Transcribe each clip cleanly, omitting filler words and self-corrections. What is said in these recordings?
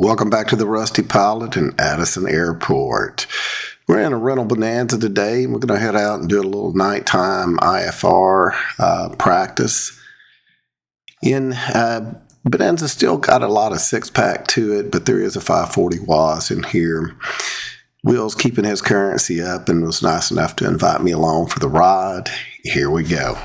Welcome back to the Rusty Pilot in Addison Airport. We're in a rental Bonanza today. We're going to head out and do a little nighttime IFR practice. Bonanza still got a lot of six-pack to it, but there is a 540 WAS in here. Will's keeping his currency up and was nice enough to invite me along for the ride. Here we go.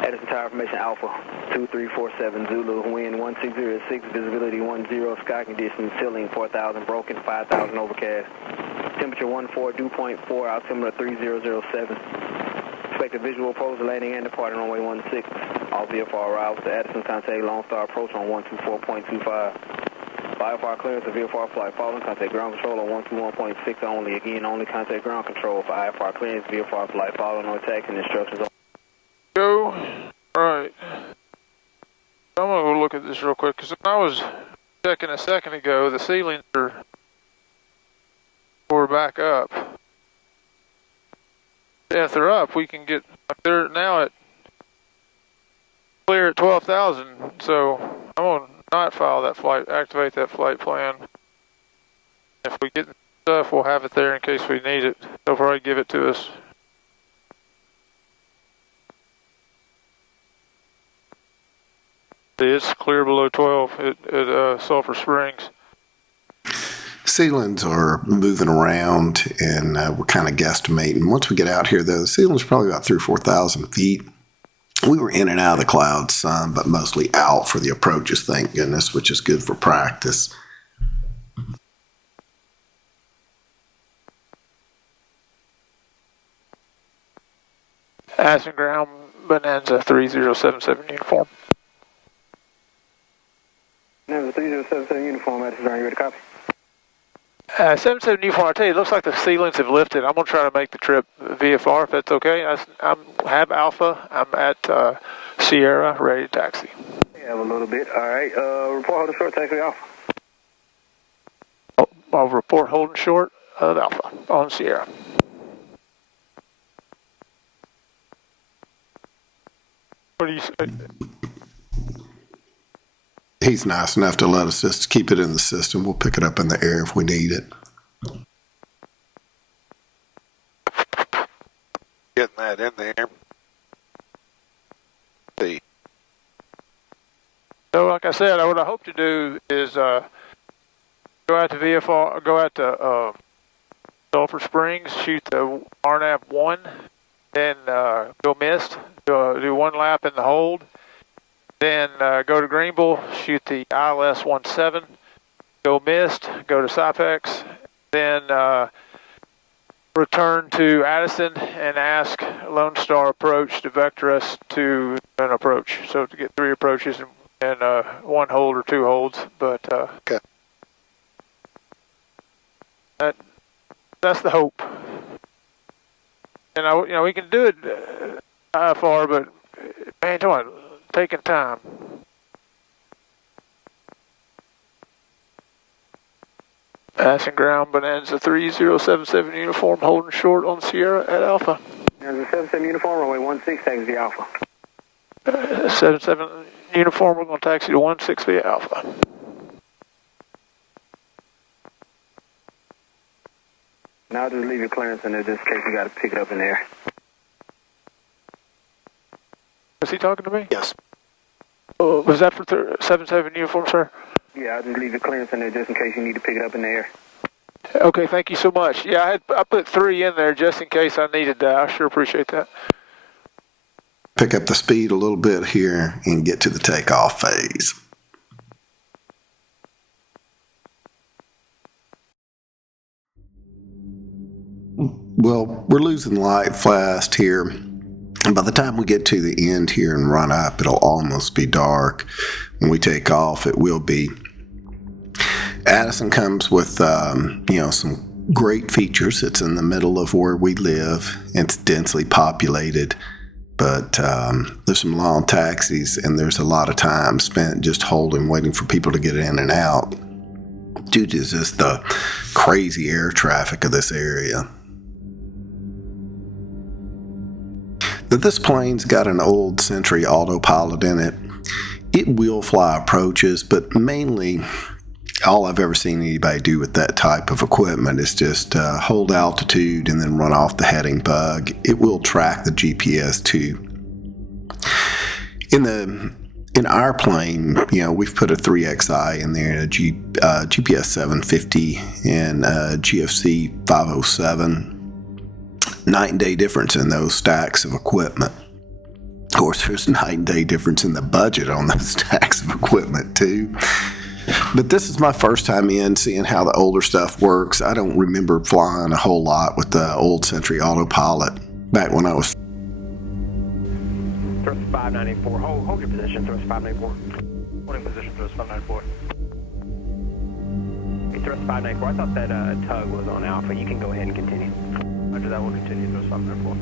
Addison Tower Formation Alpha, 2347 Zulu, wind 1606, visibility 10, sky conditions, ceiling 4,000, broken 5,000, overcast. Temperature 14, dew point 4, altimeter 3007. Expected visual approach, landing and departing runway 16. All VFR routes to Addison, contact Lone Star approach on 124.25. IFR clearance of VFR flight following, contact ground control on 121.6 only. Again, only contact ground control for IFR clearance, VFR flight following, no taxi instructions. Go. Right. I'm going to go look at this real quick because I was checking a second ago, the ceilings are back up. If they're up, we can get, they're now at clear at 12,000. So I'm going to not file that flight, activate that flight plan. If we get stuff, we'll have it there in case we need it. They'll probably give it to us. It's clear below 12 at Sulphur Springs. Ceilings are moving around, and we're kind of guesstimating. Once we get out here, though, the ceiling's probably about 3,000 or 4,000 feet. We were in and out of the clouds some, but mostly out for the approaches, thank goodness, which is good for practice. Addison ground, Bonanza 3077 uniform. Bonanza 3077 uniform, Addison, are you ready to copy? 77 uniform, I tell you, it looks like the ceilings have lifted. I'm going to try to make the trip VFR if that's okay. I have Alpha. I'm at Sierra, ready to taxi. Yeah, a little bit. All right. Report holding short, taxi Alpha. I'll report holding short of Alpha on Sierra. What do you say? He's nice enough to let us just keep it in the system. We'll pick it up in the air if we need it. Getting that in there. See. So, like I said, what I hope to do is go out to VFR, go out to Sulphur Springs, shoot the RNAV 1, then go mist, do one lap in the hold. Then go to Greenville, shoot the ILS 17, go mist, go to SIPEX, then return to Addison and ask Lone Star Approach to vector us to an approach. So to get 3 approaches and 1 hold or 2 holds. But okay. That's the hope. And we can do it IFR, but man, come on. Taking time. Addison ground, Bonanza 3077 uniform, holding short on Sierra at Alpha. Bonanza 77 uniform, runway 16, taxi via Alpha. 77 uniform, we're going to taxi to 16 via Alpha. Now just leave your clearance in there just in case you got to pick it up in the air. Was he talking to me? Yes. Was that for 77 uniform, sir? Yeah, I'll just leave the clearance in there just in case you need to pick it up in the air. Okay, thank you so much. Yeah, I put 3 in there just in case I needed that. I sure appreciate that. Pick up the speed a little bit here and get to the takeoff phase. Well, we're losing light fast here. And by the time we get to the end here and run up, it'll almost be dark. When we take off, it will be. Addison comes with, some great features. It's in the middle of where we live. It's densely populated, but there's some long taxis, and there's a lot of time spent just holding, waiting for people to get in and out due to just the crazy air traffic of this area. that this plane's got an old Century autopilot in it. It will fly approaches, but mainly all I've ever seen anybody do with that type of equipment is just hold altitude and then run off the heading bug. It will track the GPS too. In our plane, we've put a 3XI in there, a GPS 750 and a GFC 507. Night and day difference in those stacks of equipment. Of course, there's night and day difference in the budget on those stacks of equipment too. But this is my first time in seeing how the older stuff works. I don't remember flying a whole lot with the old Century autopilot back when I was. Thrust 594. Hold your position. Thrust 594. Holding position. Thrust 594. Hey, thrust 594. I thought that tug was on Alpha. You can go ahead and continue. After that, we'll continue. Thrust 594.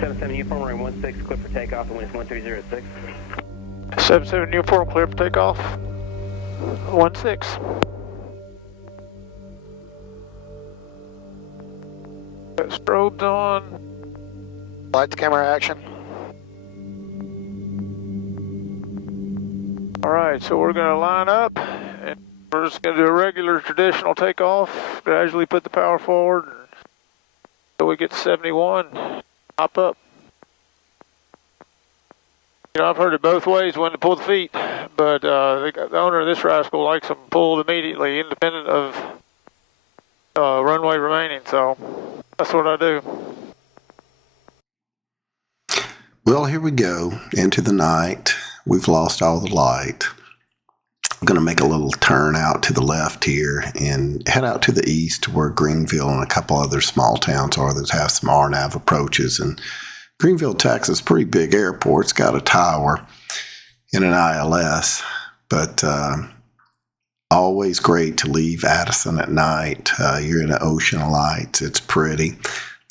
77 uniform runway 16. Clear for takeoff. The wind is 1306. 77 uniform. Clear for takeoff. 16. Got strobes on. Lights, camera, action. Alright, so we're going to line up and we're just going to do a regular traditional takeoff. Gradually put the power forward until we get to 71. Hop up. I've heard it both ways when to pull the feet, but the owner of this rascal likes them pulled immediately, independent of runway remaining, so that's what I do. Well, here we go, into the night. We've lost all the light. I'm going to make a little turn out to the left here and head out to the east to where Greenville and a couple other small towns are that have some RNAV approaches. And Greenville, Texas, pretty big airport. It's got a tower and an ILS, but always great to leave Addison at night. You're in an ocean of lights. It's pretty.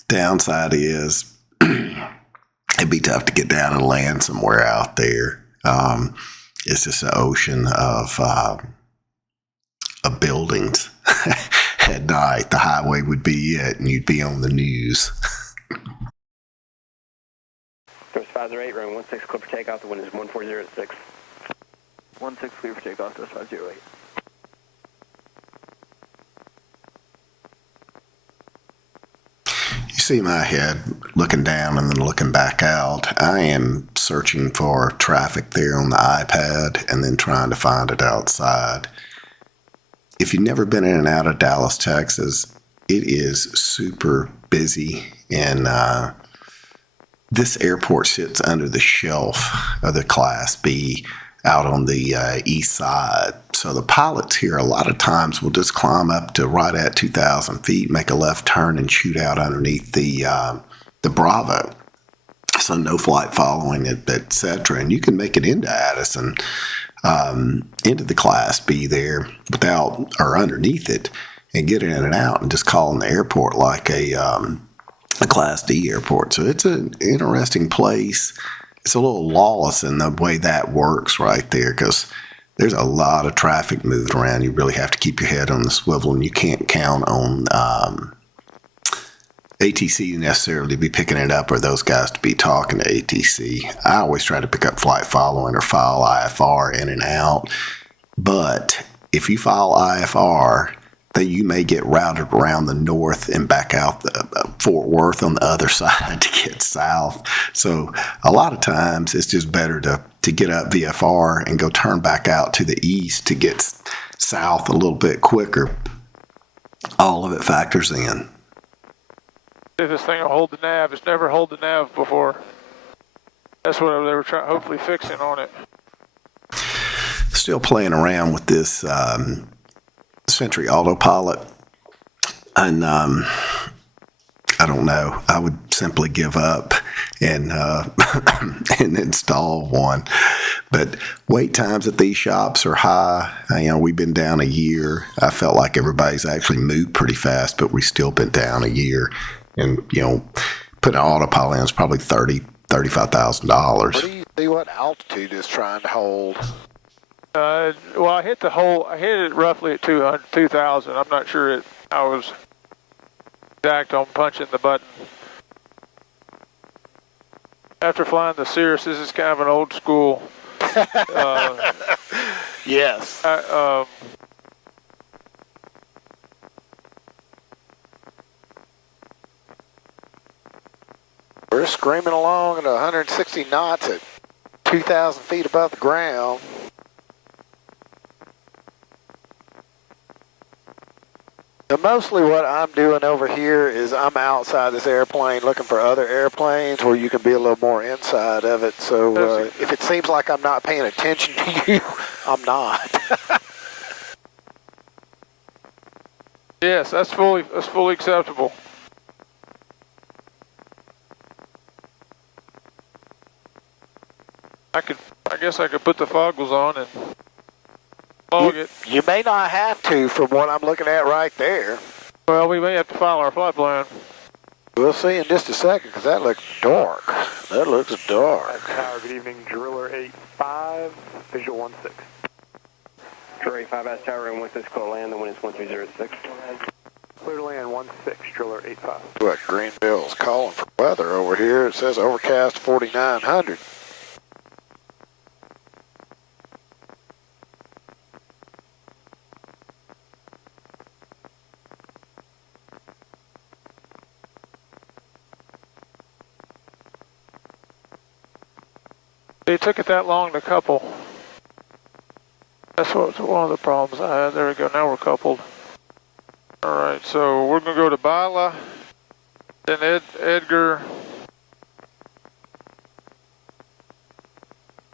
Downside is it'd be tough to get down and land somewhere out there. It's just an ocean of buildings. At night, the highway would be it, and you'd be on the news. Thrust 508, runway 16, clear for takeoff. The wind is 1406. 16, clear for takeoff. Thrust 508. You see my head looking down and then looking back out. I am searching for traffic there on the iPad and then trying to find it outside. If you've never been in and out of Dallas, Texas, it is super busy, and this airport sits under the shelf of the Class B out on the east side. So the pilots here a lot of times will just climb up to right at 2,000 feet, make a left turn, and shoot out underneath the Bravo. So no flight following it, etc. And you can make it into Addison, into the Class B there without or underneath it, and get in and out and just call in the airport like a Class D airport. So it's an interesting place. It's a little lawless in the way that works right there, because there's a lot of traffic moving around. You really have to keep your head on the swivel, and you can't count on ATC necessarily to be picking it up, or those guys to be talking to ATC. I always try to pick up flight following or file IFR in and out. But if you file IFR, then you may get routed around the north and back out the Fort Worth on the other side to get south. So a lot of times it's just better to get up VFR and go turn back out to the east to get south a little bit quicker. All of it factors in. If this thing will hold the nav, it's never hold the nav before. That's what they were trying, hopefully fixing on it. Still playing around with this Century autopilot, and I don't know. I would simply give up and and install one. But wait times at these shops are high. We've been down a year. I felt like everybody's actually moved pretty fast, but we've still been down a year. And putting an autopilot in is probably $35,000. What do you see? What altitude is trying to hold? Well, I hit it roughly at 2,000. I'm not sure I was exact on punching the button. after flying the Cirrus, this is kind of an old school. Yes. We're screaming along at 160 knots at 2,000 feet above the ground. So mostly what I'm doing over here is I'm outside this airplane looking for other airplanes where you can be a little more inside of it. So if it seems like I'm not paying attention to you, I'm not. Yes, that's fully acceptable. I guess I could put the foggles on and log it. You may not have to from what I'm looking at right there. Well, we may have to follow our flight plan. We'll see in just a second because that looks dark. That looks dark. Tower, good evening. Driller 85, visual 16. Driller 85, Addison Tower, 16, call land, the wind is 1306. Clear to land 16, Driller 85. What Greenville's calling for weather over here. It says overcast 4900. It took it that long to couple. That's what one of the problems I had. There we go. Now we're coupled. All right, so we're gonna go to Bila, then Edgar.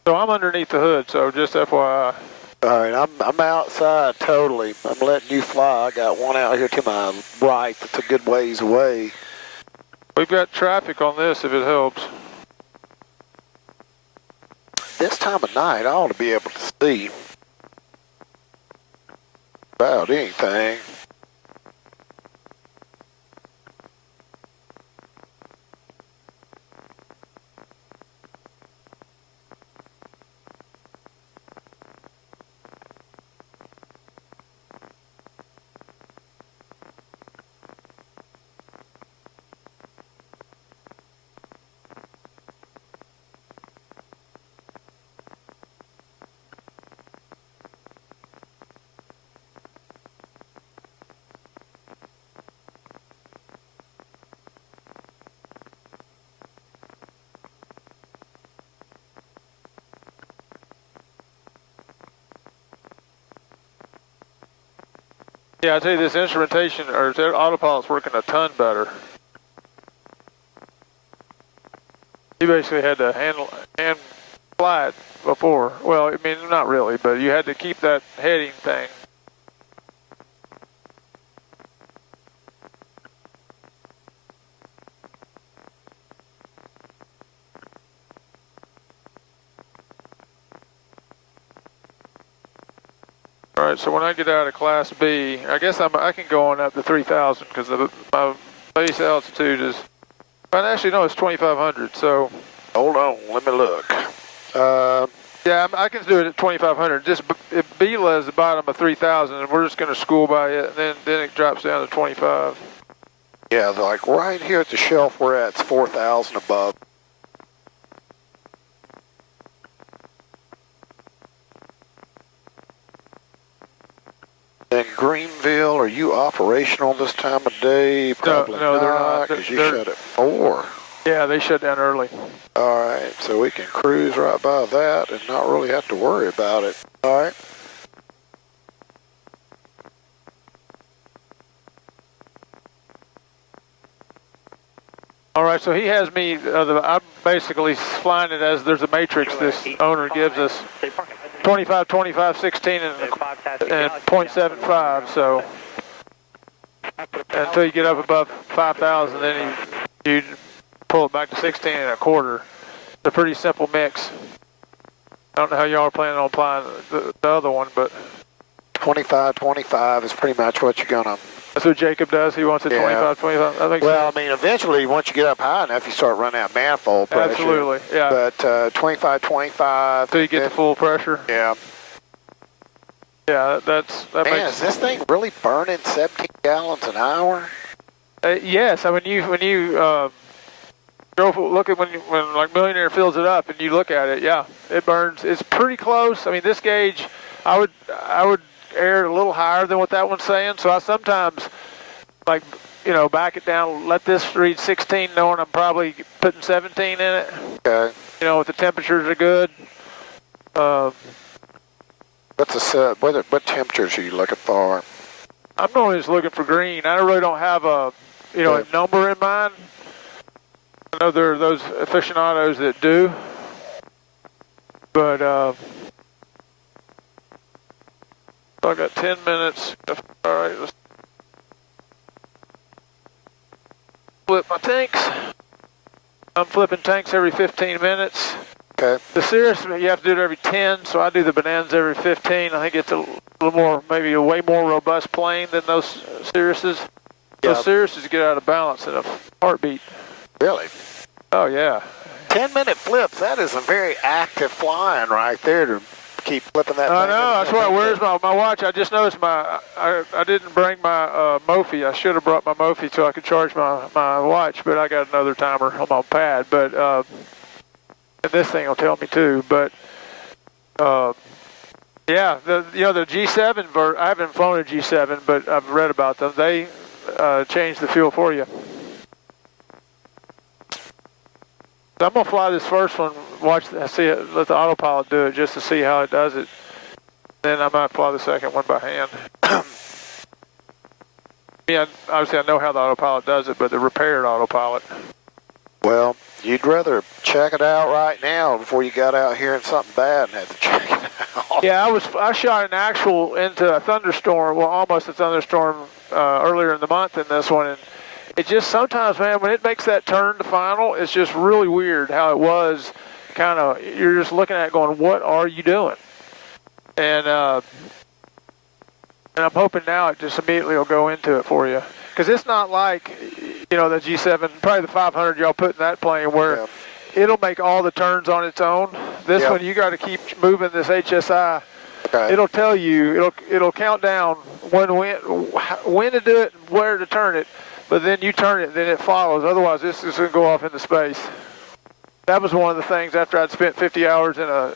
So I'm underneath the hood. So just FYI. All right, I'm outside totally. I'm letting you fly. I got one out here to my right that's a good ways away. We've got traffic on this if it helps. This time of night, I ought to be able to see about anything. Yeah, I tell you, this instrumentation or autopilot's working a ton better. You basically had to hand fly it before. Well, I mean, not really, but you had to keep that heading thing. All right, so when I get out of Class B, I guess I can go on up to 3,000 because my base altitude is, well, actually, no, it's 2,500, so. Hold on, let me look. Yeah, I can do it at 2,500. Just Bila is the bottom of 3,000, and we're just going to school by it, and then it drops down to 25. Yeah, like right here at the shelf we're at, it's 4,000 above. In Greenville, are you operational this time of day? Probably no, they're not. Because you shut at 4. Yeah, they shut down early. All right, so we can cruise right by that and not really have to worry about it. All right. All right, so he has me, I'm basically flying it as there's a matrix this owner gives us. 25, 25, 16, and 0.75, so until you get up above 5,000, then you pull it back to 16 and a quarter. It's a pretty simple mix. I don't know how y'all are planning on applying the other one, but 25, 25 is pretty much what you're gonna. that's what Jacob does. He wants it 25, 25. That makes well, sense. I mean, eventually, once you get up high enough, you start running out of manifold pressure. Absolutely, yeah. But 25, 25. Until you get the full pressure. Yeah. Yeah, that Man, makes. is this thing really burning 17 gallons an hour? Yes, I mean when you look at when like Millionaire fills it up and you look at it, yeah, it burns. It's pretty close. I mean, this gauge, I would air a little higher than what that one's saying. So I sometimes, like, you know, back it down, let this read 16, knowing I'm probably putting 17 in it. Okay. You know, if the temperatures are good. What temperatures are you looking for? I'm normally just looking for green. I really don't have a number in mind. I know there are those aficionados that do, but I got 10 minutes. All right, let's flip my tanks. I'm flipping tanks every 15 minutes. Okay. The Cirrus, you have to do it every 10, so I do the Bonanza every 15. I think it's a little more, maybe a way more robust plane than those Cirruses. Yeah. Those Cirruses get out of balance in a heartbeat. Really? Oh, yeah. 10-minute flips, that is some very active flying right there to keep flipping that I thing. know, that's why, where's my watch? I just noticed I didn't bring my Mophie. I should have brought my Mophie so I could charge my watch, but I got another timer on my pad. But, and this thing will tell me too, but, yeah, the G7, I haven't flown a G7, but I've read about them. They change the fuel for you. So I'm gonna fly this first one, let the autopilot do it just to see how it does it. Then I might fly the second one by hand. Yeah, obviously I know how the autopilot does it, but the repaired autopilot. Well, you'd rather check it out right now before you got out here in something bad and had to check it out. Yeah, I shot an actual into a thunderstorm, well, almost a thunderstorm earlier in the month in this one, and it just sometimes, man, when it makes that turn to final, it's just really weird how it was kind of, you're just looking at it going, what are you doing? And I'm hoping now it just immediately will go into it for you. Because it's not like, you know, the G7, probably the 500 y'all put in that plane where it'll make all the turns on its own. This one, you got to keep moving this HSI. Okay. It'll tell you, it'll count down when to do it and where to turn it. But then you turn it, then it follows. Otherwise, this is going to go off into space. That was one of the things after I'd spent 50 hours in a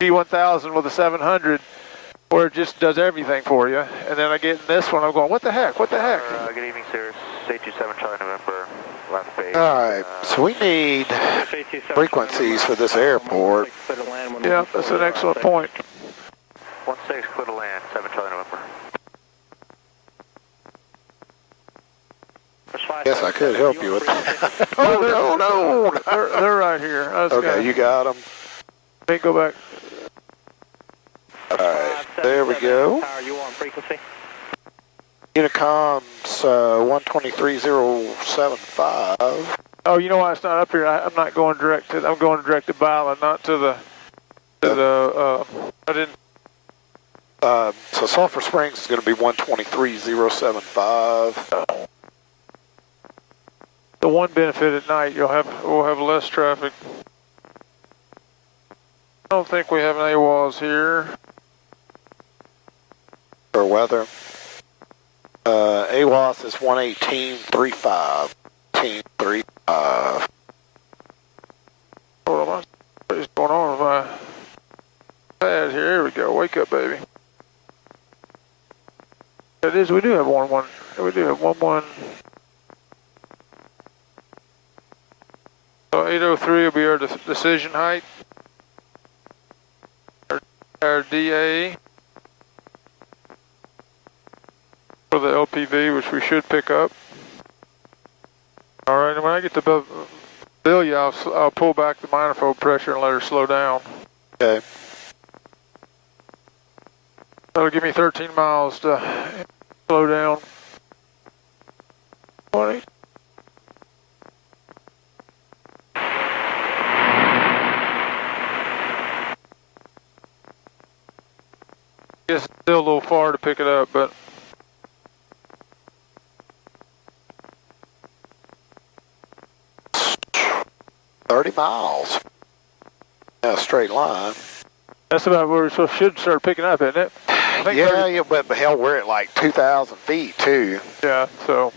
G1000 with a 700, where it just does everything for you. And then I get in this one, I'm going, what the heck? What the heck? Good evening, sir. 827 Charlie November, last page. All right, so we need frequencies for this airport. Yeah, that's an excellent point. 16, clear to land, 7 Charlie November. Yes, I could help you with that. Oh, no. They're right here. Okay, you got them. Let me go back. All right, there we go. How are you on frequency? Unicom's 123.075. Oh, you know why it's not up here? I'm not going direct to. I'm going direct to Bala, not to the. I didn't. So Sulphur Springs is going to be 123.075. The one benefit at night, we'll have less traffic. I don't think we have any AWOLs here. For weather. AWOS is 118.35. 118.35. Hold on, what is going on with my pad here? Here we go. Wake up, baby. It is. We do have 1-1. We do have 1-1. So 803 will be our decision height. Our DA for the LPV, which we should pick up. All right, and when I get to Bilia, I'll pull back the manifold pressure and let her slow down. Okay. That'll give me 13 miles to slow down. 20. I guess it's still a little far to pick it up, but 30 miles. Yeah, straight line. that's about where we should start picking up, isn't it? Yeah, but hell, we're at like 2,000 feet too. Yeah, so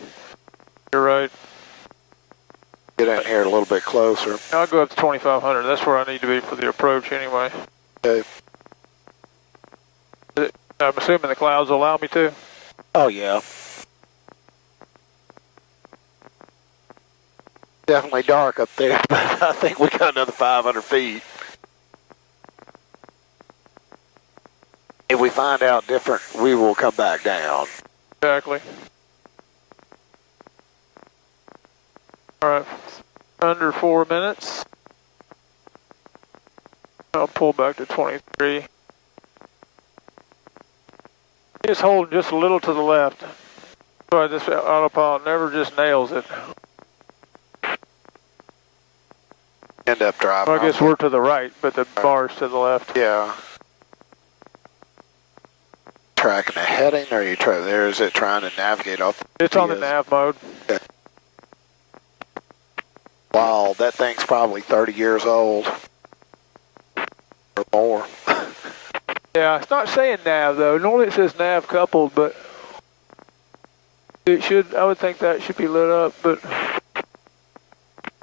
you're right. Get in here a little bit closer. I'll go up to 2,500. That's where I need to be for the approach anyway. Okay. I'm assuming the clouds allow me to. Oh, yeah. Definitely dark up there, but I think we got another 500 feet. If we find out different, we will come back down. Exactly. All right, under 4 minutes. I'll pull back to 23. Just hold just a little to the left. So this autopilot never just nails it. End up driving. Well, I guess we're to the right, but the bar's to the left. Yeah. Tracking the heading, or you try? There is it trying to navigate off. It's on the nav mode. Okay. Wow, that thing's probably 30 years old or more. Yeah, it's not saying nav though. Normally it says nav coupled, but it should. I would think that should be lit up, but.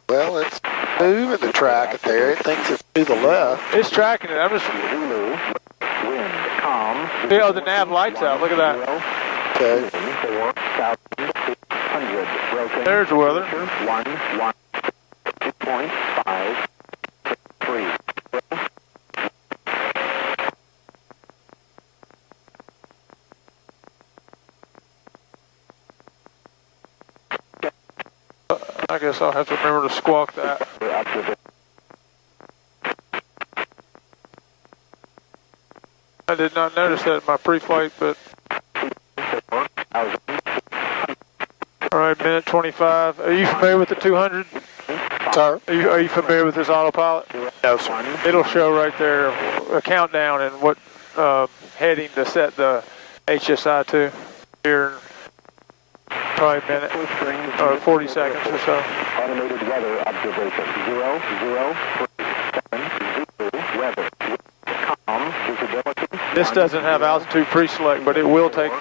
Well, it's moving to track it there. It thinks it's to the left. It's tracking it. I'm just. Wind, calm. Yeah, the nav lights out. Look at that. Okay. 4,800. Broken. There's the weather. 2.53. I guess I'll have to remember to squawk that. I did not notice that in my pre-flight, but. All right, minute 25. Are you familiar with the 200? Sir? Are you familiar with this autopilot? No, sir. It'll show right there a countdown and what heading to set the HSI to here in probably a minute or 40 seconds or so. Automated weather observation 003 weather calm visibility. This doesn't have altitude pre-select, but it will take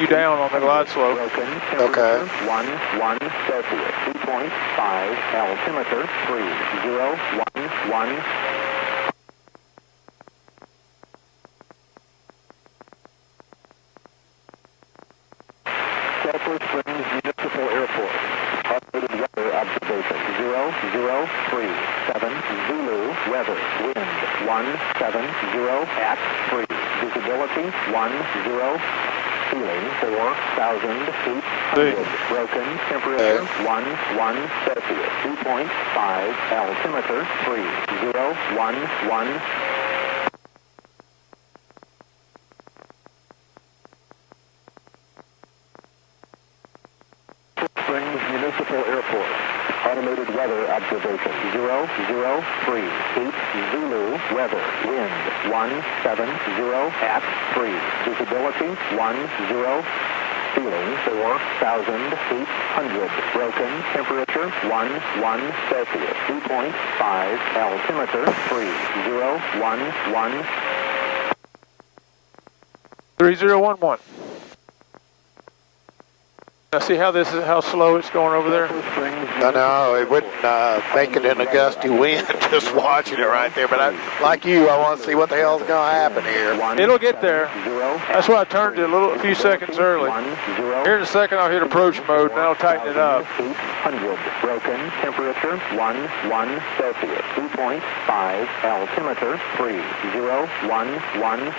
you down on the glide slope. Okay. 1 Celsius 2.5 altimeter 3011. Sulphur Springs Municipal Airport. Automated weather observation 0037 Zulu weather wind 170 at 3 visibility 10 ceiling 4,800 broken temperature 1 Celsius 2.5 altimeter 3011. Springs Municipal Airport. Automated weather observation 0038 Zulu weather wind 170 at 3 visibility 10 ceiling 4,800 broken temperature 1 Celsius 2.5 altimeter 3011. 3011. Now see how slow it's going over there? No, it wouldn't make it in a gusty wind just watching it right there. But like you, I want to see what the hell's going to happen here. It'll get there. That's why I turned it a few seconds early. Here in a second I'll hit approach mode and I'll tighten it up. 800 broken temperature 1 Celsius 2.5 altimeter 3011.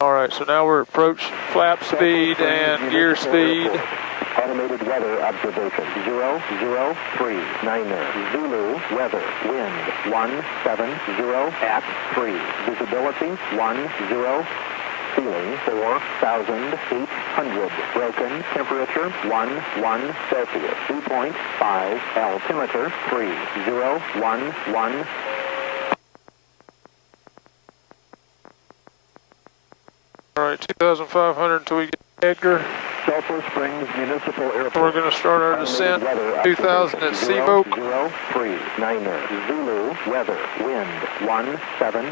All right, so now we're approach flap speed and gear speed. Automated weather observation 003 Zulu weather wind 170 at 3 visibility 10 ceiling 4,800 broken temperature 1 Celsius 2.5 altimeter 3011. All right, 2,500 until we get Edgar. Sulphur Springs Municipal Airport. We're going to start our descent 2000 at Seaboke. 039er. Zulu, weather, wind 170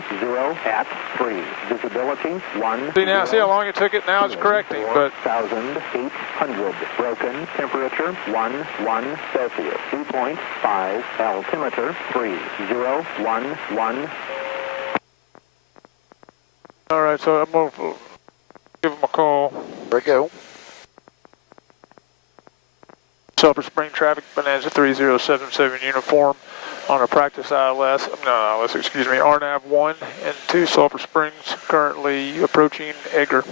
at 3. Visibility 1. See how long it took it? Now it's correcting, but 4,800. Broken. Temperature 11 Celsius. Dew point 5. Altimeter 3011. all right. So I'm going to give them a call. There we go. Sulphur Spring traffic, Bonanza 3077 uniform on a practice ILS, excuse me, RNAV 1 and 2 Sulphur Springs, currently approaching Edgar.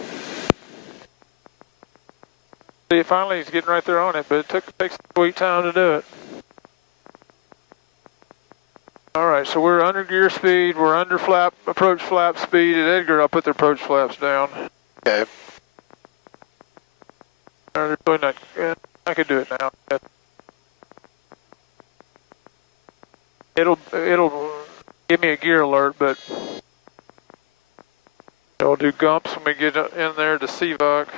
See, finally he's getting right there on it, but it takes a sweet time to do it. All right, so we're under gear speed, we're under approach flap speed. At Edgar, I'll put the approach flaps down. Okay. They're doing that. I could do it now. It'll give me a gear alert, but it'll do gumps when we get in there to CVOC.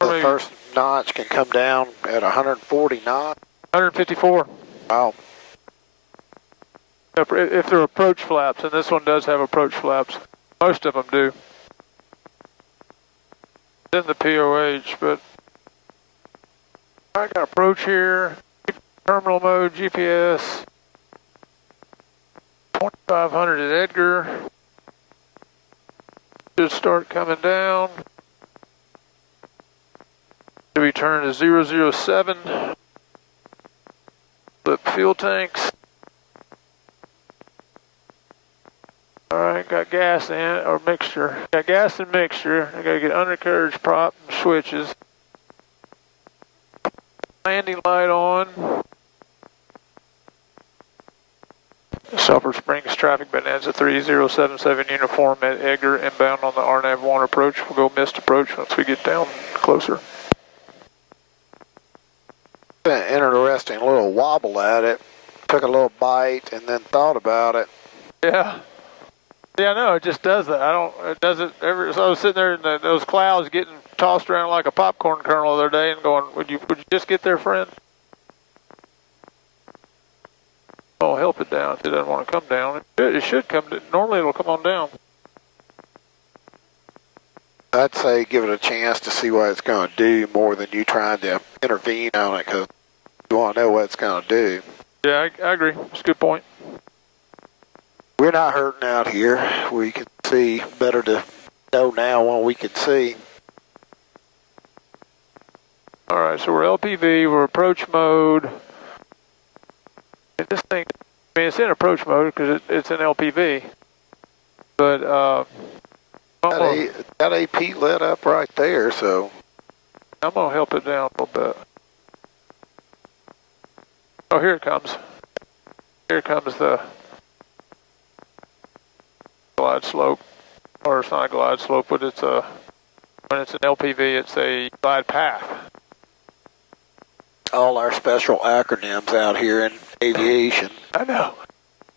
The first notch can come down at 140 knots. 154. Wow. If they're approach flaps, and this one does have approach flaps. Most of them do. It's in the POH, but I got approach here, terminal mode, GPS, 2500 at Edgar. Should start coming down. Should be turning to 007. Flip fuel tanks. All right, got gas in, or mixture. Got gas and mixture. I gotta get undercarriage prop and switches. Landing light on. Sulphur Springs traffic, Bonanza 3077 uniform at Edgar, inbound on the RNAV 1 approach. We'll go missed approach once we get down closer. An interesting little wobble at it. Took a little bite and then thought about it. Yeah. Yeah, I know, it just does that. It does it every, so I was sitting there in those clouds getting tossed around like a popcorn kernel the other day and going, would you just get there, friend? Oh, help it down if it doesn't want to come down. It should come, normally it'll come on down. I'd say give it a chance to see what it's going to do more than you trying to intervene on it, because you want to know what it's going to do. Yeah, I agree. That's a good point. We're not hurting out here. We can see better to know now what we can see. All right, so we're LPV, we're approach mode. And this thing, I mean, it's in approach mode because it's in LPV. But, got AP lit up right there, so. I'm going to help it down a little bit. Oh, here it comes. Here comes the glide slope. Or it's not a glide slope, but it's when it's an LPV, it's a glide path. All our special acronyms out here in aviation. I know.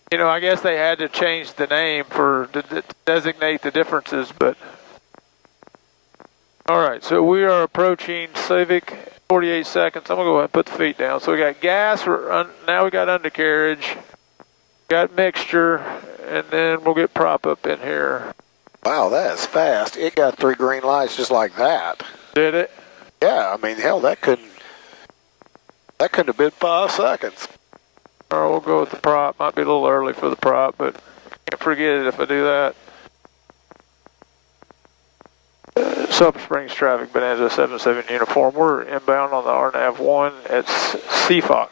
You know, I guess they had to change the name to designate the differences, but. All right, so we are approaching Civic, 48 seconds. I'm going to go ahead and put the feet down. So we got gas, now we got undercarriage, got mixture, and then we'll get prop up in here. Wow, that's fast. It got 3 green lights just like that. Did it? Yeah, I mean, hell, that couldn't have been 5 seconds. All right, we'll go with the prop. Might be a little early for the prop, but can't forget it if I do that. Sulphur Springs traffic, Bonanza 77 uniform. We're inbound on the RNAV 1 at CFOC.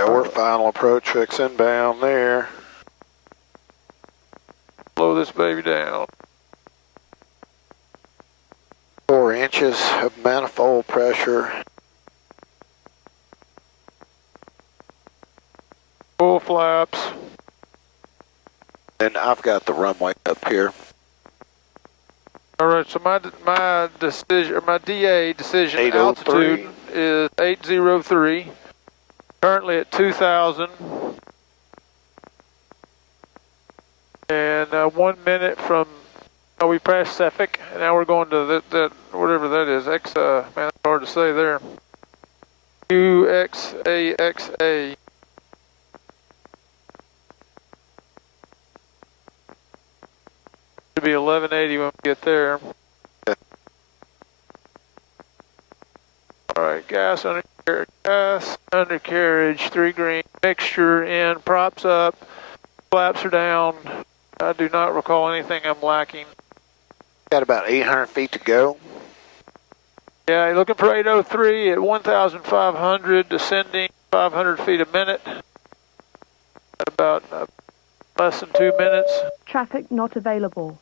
Yeah, we're final approach fix inbound there. Slow this baby down. 4 inches of manifold pressure. Full flaps. And I've got the runway up here. All right, so my decision, or my DA decision 803. altitude is 803. Currently at 2,000. And 1 minute from We passed Suffolk, and now we're going to that whatever that is. Man, that's hard to say there. UXAXA. Should be 1180 when we get there. All right, gas undercarriage, 3 green, mixture in, props up, flaps are down. I do not recall anything I'm lacking. Got about 800 feet to go. Yeah, you're looking for 803 at 1,500, descending 500 feet a minute. At about less than 2 minutes. Traffic not available.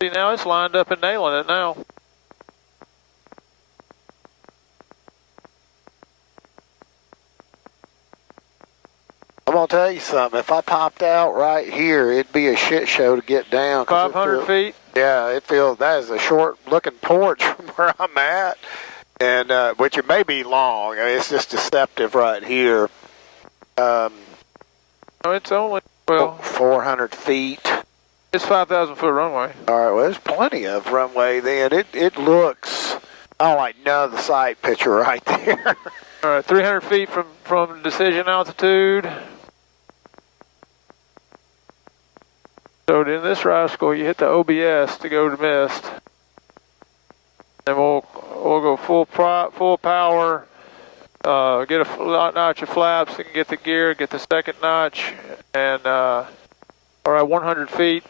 See, now it's lined up and nailing it now. I'm gonna tell you something. If I popped out right here, it'd be a shit show to get down. 500 feet? Yeah, that is a short looking porch from where I'm at. And, which it may be long. I mean, it's just deceptive right here. No, it's only, well, 400 feet. It's 5,000 foot runway. All right, well, there's plenty of runway then. It looks, I don't like none of the sight picture right there. All right, 300 feet from decision altitude. So in this rascal, you hit the OBS to go to mist. And we'll go full power, get a notch of flaps, and get the gear, get the second notch, and all right, 100 feet.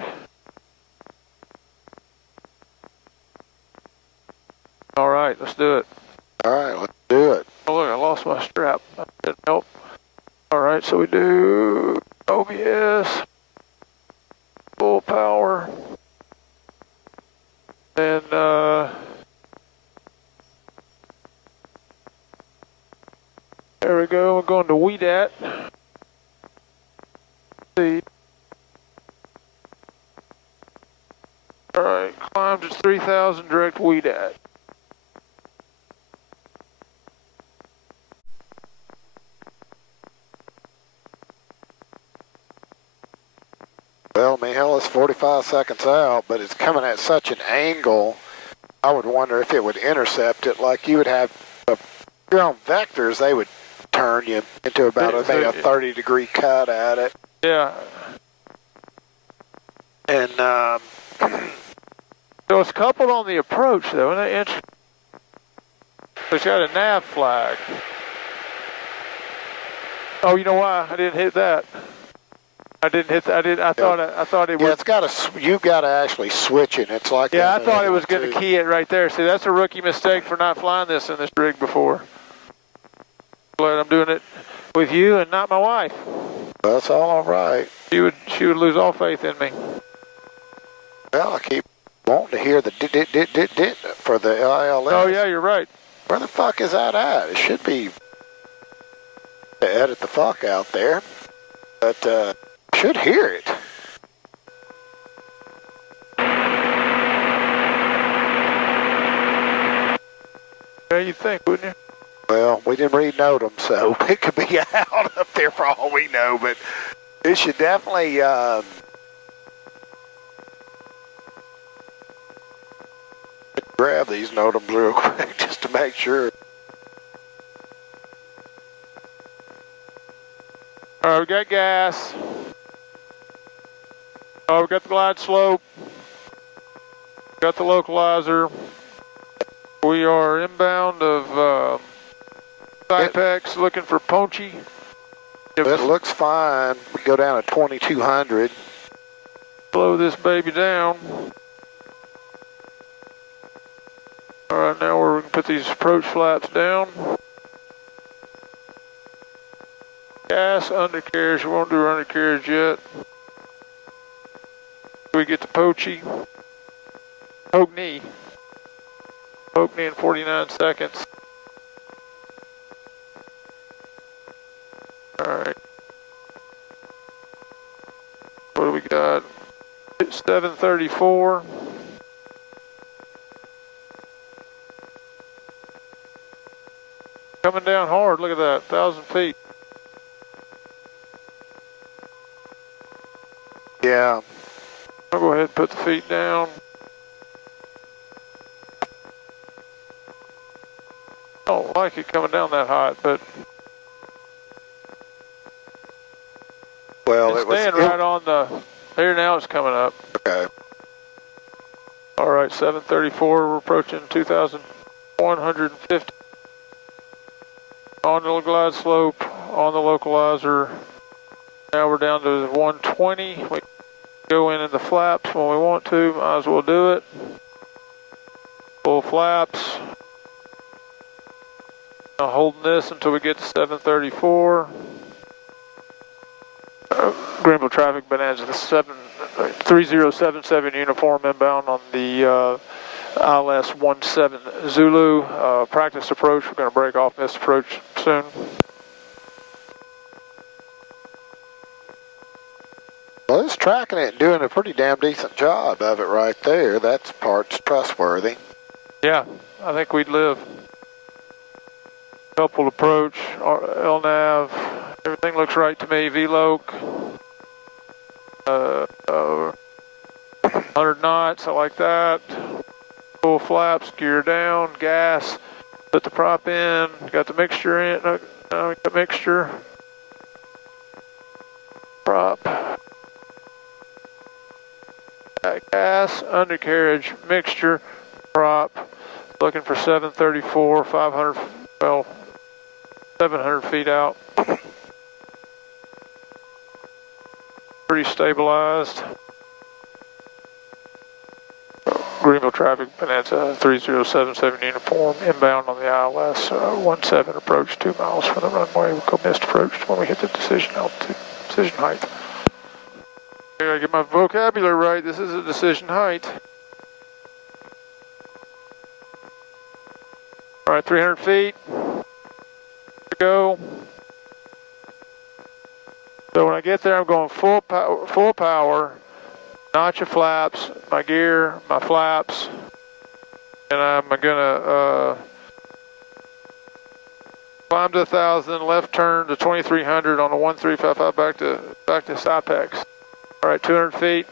All right, let's do it. All right, let's do it. Oh look, I lost my strap. That didn't help. All right, so we do OBS, full power, and there we go. We're going to WEDAT. See. All right, climbed to 3,000 direct WEDAT. Well, I mean, hell, it's 45 seconds out, but it's coming at such an angle, I would wonder if it would intercept it like you would have, if you're on vectors, they would turn you into about maybe a 30-degree cut at it. Yeah. And, So it's coupled on the approach, though, isn't it interesting? It's got a nav flag. Oh, you know why? I didn't hit that. I didn't hit that. I thought it was. Yeah, it's got you've got to actually switch it. It's like. Yeah, I thought it was going to key it right there. See, that's a rookie mistake for not flying this in this rig before. Glad I'm doing it with you and not my wife. That's all right. She would lose all faith in me. Well, I keep wanting to hear the dit for the ILS. Oh yeah, you're right. Where the fuck is that at? It should be to edit the fuck out there, but should hear it. Yeah, you'd think, wouldn't you? Well, we didn't read NOTAM, so it could be out up there for all we know, but it should definitely grab these NOTAMs real quick just to make sure. All right, we got gas. Oh, we got the glide slope. Got the localizer. We are inbound of Cypex, looking for Ponchy. It looks fine. We go down to 2200. Slow this baby down. All right, now we're going to put these approach flaps down. Gas, undercarriage. We won't do undercarriage yet. We get to Ponchy. Hogney. Hogney in 49 seconds. Alright. What do we got? It's 734. Coming down hard, look at that, 1,000 feet. Yeah. I'll go ahead and put the feet down. I don't like it coming down that hot, but Well, it's staying right on the, there now it's coming up. Okay. All right, 734, we're approaching 2,150. On the glide slope, on the localizer. Now we're down to 120. We go in the flaps when we want to, might as well do it. Full flaps. Now holding this until we get to 734. Greenville traffic, Bonanza, the 3077 uniform inbound on the ILS 17 Zulu. Practice approach, we're going to break off this approach soon. Well, it's tracking it and doing a pretty damn decent job of it right there. That part's trustworthy. Yeah, I think we'd live. Coupled approach, LNAV, everything looks right to me. VLOC, 100 knots, I like that. Full flaps, gear down, gas, put the prop in, got the mixture in, got mixture, prop, gas, undercarriage, mixture, prop, looking for 734, 500, well, 700 feet out. Pretty stabilized. Greenville traffic, Bonanza 3077 uniform, inbound on the ILS 17 approach, 2 miles from the runway. We'll go missed approach when we hit the decision altitude, decision height. I gotta get my vocabulary right. This is a decision height. All right, 300 feet. Go. So when I get there, I'm going full power, notch of flaps, my gear, my flaps, and I'm gonna climb to 1,000, left turn to 2,300 on the 1355 back to Cypex. All right, 200 feet.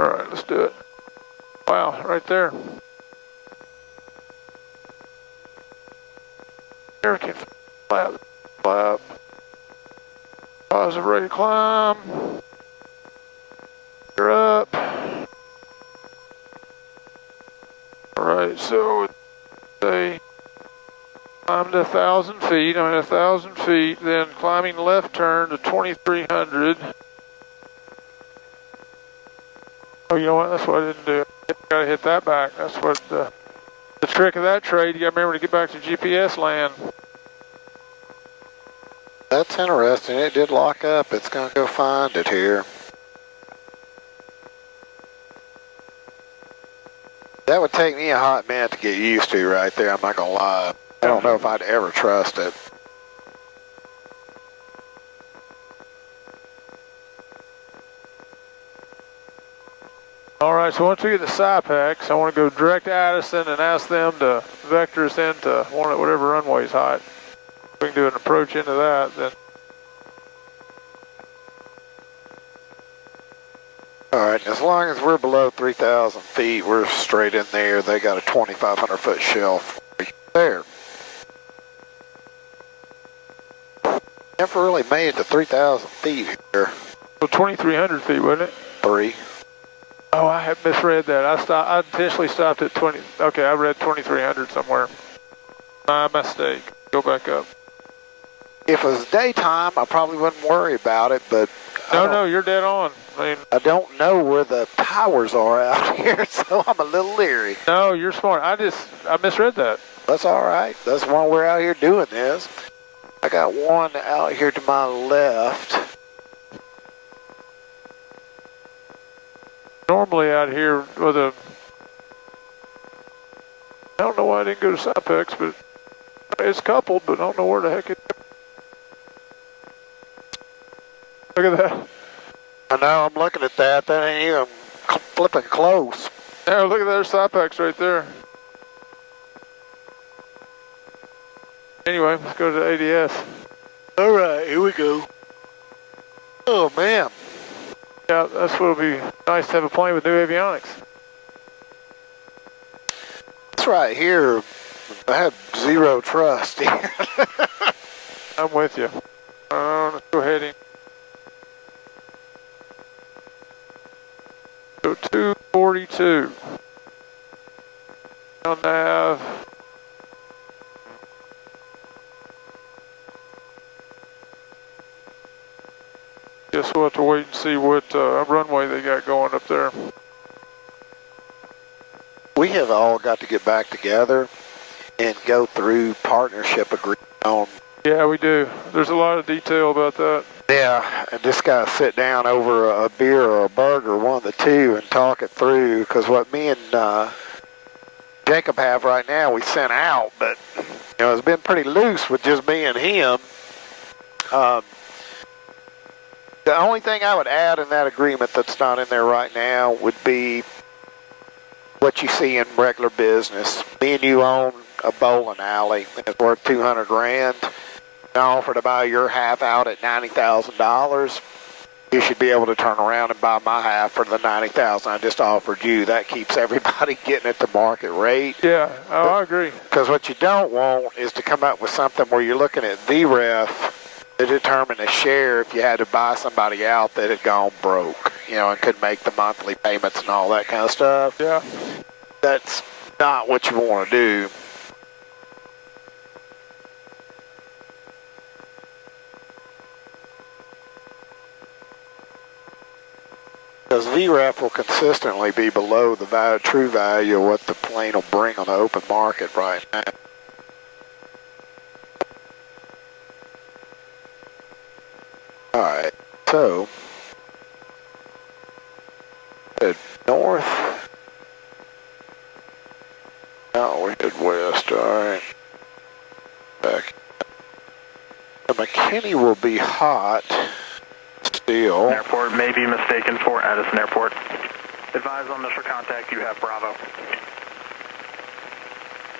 All right, let's do it. Wow, right there. American flap. Positive ready to climb. You're up. All right, so say climb to 1,000 feet. I'm at 1,000 feet, then climbing left turn to 2,300. Oh, you know what? That's what I didn't do. Gotta hit that back. That's what the trick of that trade. You gotta remember to get back to GPS land. That's interesting. It did lock up. It's going to go find it here. That would take me a hot minute to get used to right there. I'm not going to lie. I don't know if I'd ever trust it. All right, so once we get to Cypex, I want to go direct to Addison and ask them to vector us into whatever runway's hot. We can do an approach into that, then. All right, as long as we're below 3,000 feet, we're straight in there. They got a 2,500 foot shelf right there. Never really made it to 3,000 feet here. Well, 2,300 feet, wasn't it? 3. Oh, I had misread that. I intentionally stopped at 20. Okay, I read 2,300 somewhere. My mistake. Go back up. If it was daytime, I probably wouldn't worry about it, but... No, you're dead on. I don't know where the towers are out here, so I'm a little leery. No, you're smart. I misread that. That's all right. That's why we're out here doing this. I got one out here to my left. Normally out here with a... I don't know why I didn't go to Cypex, but it's coupled, but I don't know where the heck it is. Look at that. I know, I'm looking at that. That ain't even flipping close. Yeah, look at that Cypex right there. Anyway, let's go to the ADS. All right, here we go. Oh, man. Yeah, that's what it'll be nice to have a plane with new avionics. This right here, I have zero trust in. I'm with you. Let's go ahead and go 242. On nav. Guess we'll have to wait and see what runway they got going up there. We have all got to get back together and go through partnership agreement on. Yeah, we do. There's a lot of detail about that. Yeah, and just got to sit down over a beer or a burger, one of the two, and talk it through. Because what me and Jacob have right now, we sent out, but it's been pretty loose with just me and him. The only thing I would add in that agreement that's not in there right now would be what you see in regular business. Me and you own a bowling alley, and it's worth $200,000. I offer to buy your half out at $90,000. You should be able to turn around and buy my half for the $90,000 I just offered you. That keeps everybody getting at the market rate. Yeah, I agree. Because what you don't want is to come up with something where you're looking at VREF to determine a share if you had to buy somebody out that had gone broke, and could make the monthly payments and all that kind of stuff. Yeah. That's not what you want to do. Because VREF will consistently be below the true value of what the plane will bring on the open market right now. Alright, so head north. Now we head west, alright. Back. The McKinney will be hot still. Airport may be mistaken for Addison Airport. Advise on initial contact, you have Bravo.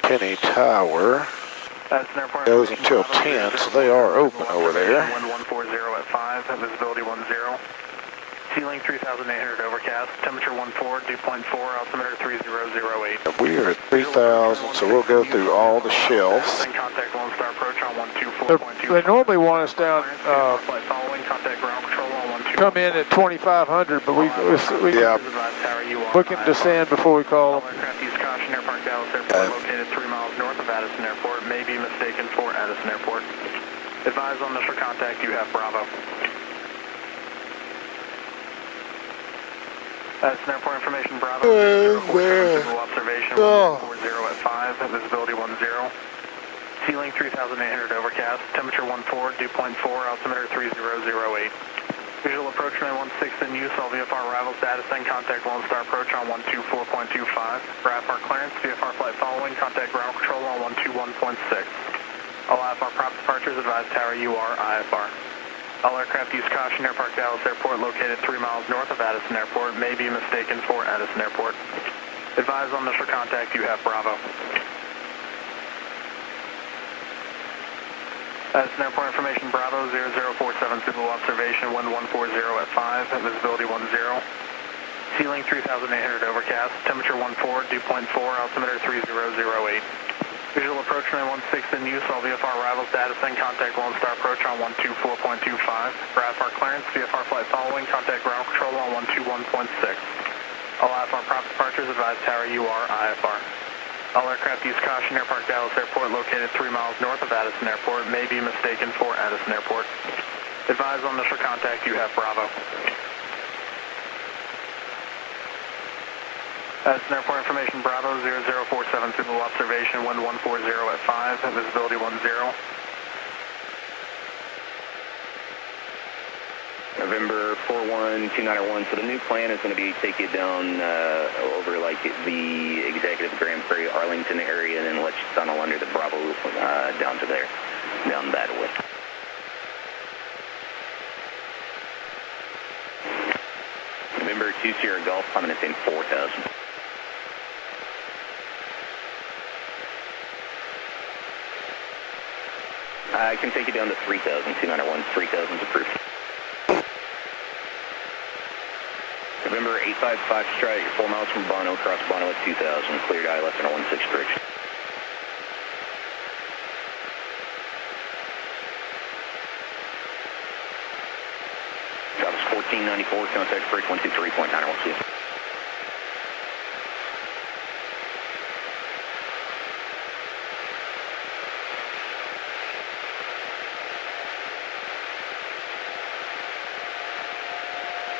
McKinney Tower Addison Airport goes until 10, so they are open over there. Wind 140 at 5, visibility 10. Ceiling 3,800 overcast, temperature 14, dew point 4, altimeter 3008. We are at 3,000, so we'll go through all the shelves. Contact Lone Star approach on 124.2. They normally want us down, following contact ground control on 12. come in at 2,500, but we Yeah. can descend before we call them. Aircraft use caution, Airport Dallas Airport, located 3 miles north of Addison Airport, may be mistaken for Addison Airport. Advise on initial contact, you have Bravo. Addison Airport information, Bravo. Visual observation, 140 at 5, visibility 10. Ceiling 3,800 overcast, temperature 14, dew point 4, altimeter 3008. Visual approach runway 16 in use, all VFR arrivals to Addison, contact Lone Star approach on 124.25. For IFR clearance, VFR flight following, contact ground control on 121.6. All IFR prop departures, advise tower UR IFR. All aircraft use caution, Airport Dallas Airport, located 3 miles north of Addison Airport, may be mistaken for Addison Airport. Advise on initial contact, you have Bravo. Addison Airport information, Bravo 0047 Zulu observation, wind 140 at 5, visibility 10. Ceiling 3,800 overcast, temperature 14, dew point 4, altimeter 3008. Visual approach runway 16 in use, all VFR arrivals to Addison, contact Lone Star approach on 124.25. For IFR clearance, VFR flight following, contact ground control on 121.6. All IFR prop departures, advise tower UR IFR. All aircraft use caution, Airport Dallas Airport, located 3 miles north of Addison Airport, may be mistaken for Addison Airport. Advise on initial contact, you have Bravo. Addison Airport information, Bravo 0047 Zulu observation, wind 140 at 5, visibility 10. November 41291. So the new plan is going to be take you down over like the executive Grand Prairie, Arlington area, and then let you tunnel under the Bravo down to there, down that way. November 2 Sierra Golf, coming in 4,000. I can take you down to 3,000, 291, 3,000 is approved. November 855 strike, you're 4 miles from Bono, across Bono at 2000, cleared eye left center 16 bridge. Travis 1494, contact bridge 123.9, I won't see you.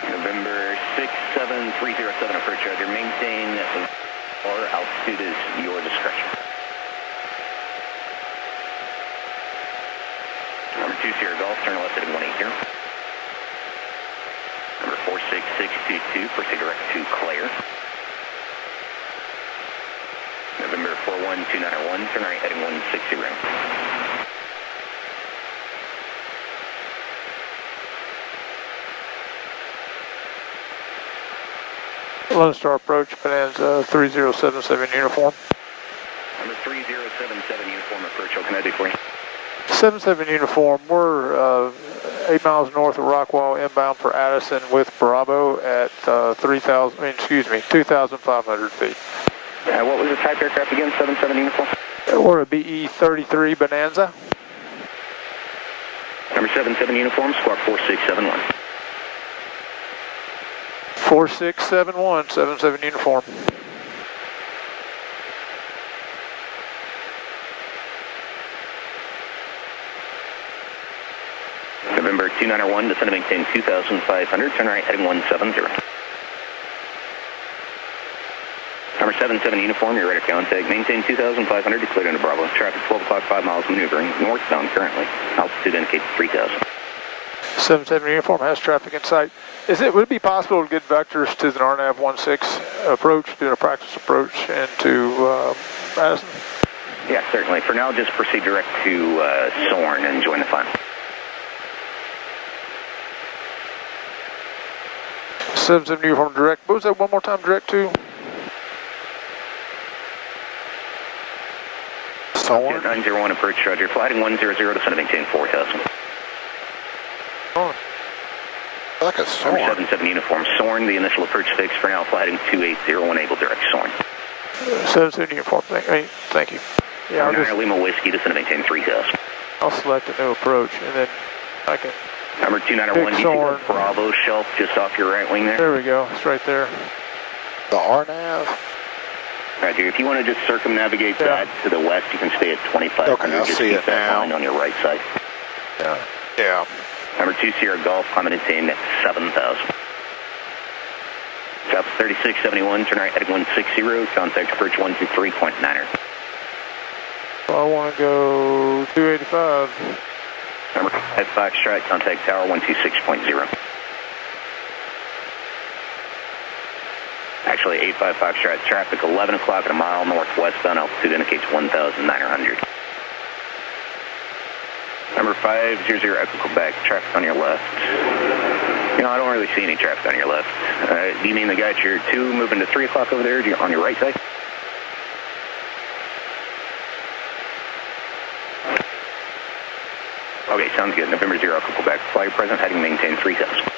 November 67307, approach charger, maintain or altitude is your discretion. Number 2 Sierra Golf, turn left heading 180. Number 46622, proceed direct to Claire. November 41291, turn right heading 160. Lone Star approach, Bonanza 3077 uniform. Number 3077 uniform approach, what can I do for you? 77 uniform, we're 8 miles north of Rockwall, inbound for Addison with Bravo at 2,500 feet. What was the type aircraft again, 77 uniform? We're a BE-33 Bonanza. Number 77 uniform, squawk 4671. 4671, 77 uniform. November 291, descend to maintain 2,500, turn right heading 170. Number 77 uniform, you're ready to contact. Maintain 2,500, declared into Bravo. Traffic 12 o'clock, 5 miles, maneuvering northbound currently. Altitude indicates 3,000. 77 uniform has traffic in sight. Would it be possible to get vectors to the RNAV 16 approach, do a practice approach into Addison? Yeah, certainly. For now, just proceed direct to Soren and join the fun. 77 uniform direct. What was that one more time? Direct to? Soren? 901 approach, Roger. Flighting 100, descend to maintain 4,000. Like a Soren. 77 uniform, Soren, the initial approach fix for now, flighting 280, enable direct Soren. 77 uniform, thank you. Yeah, I'll just, Lima Whiskey, descend to maintain 3,000. I'll select a new approach and then I can... Number 291, do you see the Bravo shelf just off your right wing there? There we go, it's right there. The RNAV? Roger, if you want to just circumnavigate that to the west, you can stay at 2,500. Okay, I just see keep it that now. line on your right side. Yeah. Yeah. Number 2 Sierra Golf, climb and maintain 7,000. South 3671, turn right heading 160, contact approach 123.9er. Well, I want to go 285. Number 55 strike, contact tower 126.0. Actually, 855 strike, traffic 11 o'clock at a mile northwestbound, altitude indicates 1,900. Number 500 Echo Quebec, traffic on your left. You know, I don't really see any traffic on your left. Do you mean the guy at your 2 moving to 3 o'clock over there on your right side? Okay, sounds good. November 0 Echo Quebec, fly your present, heading maintain 3,000.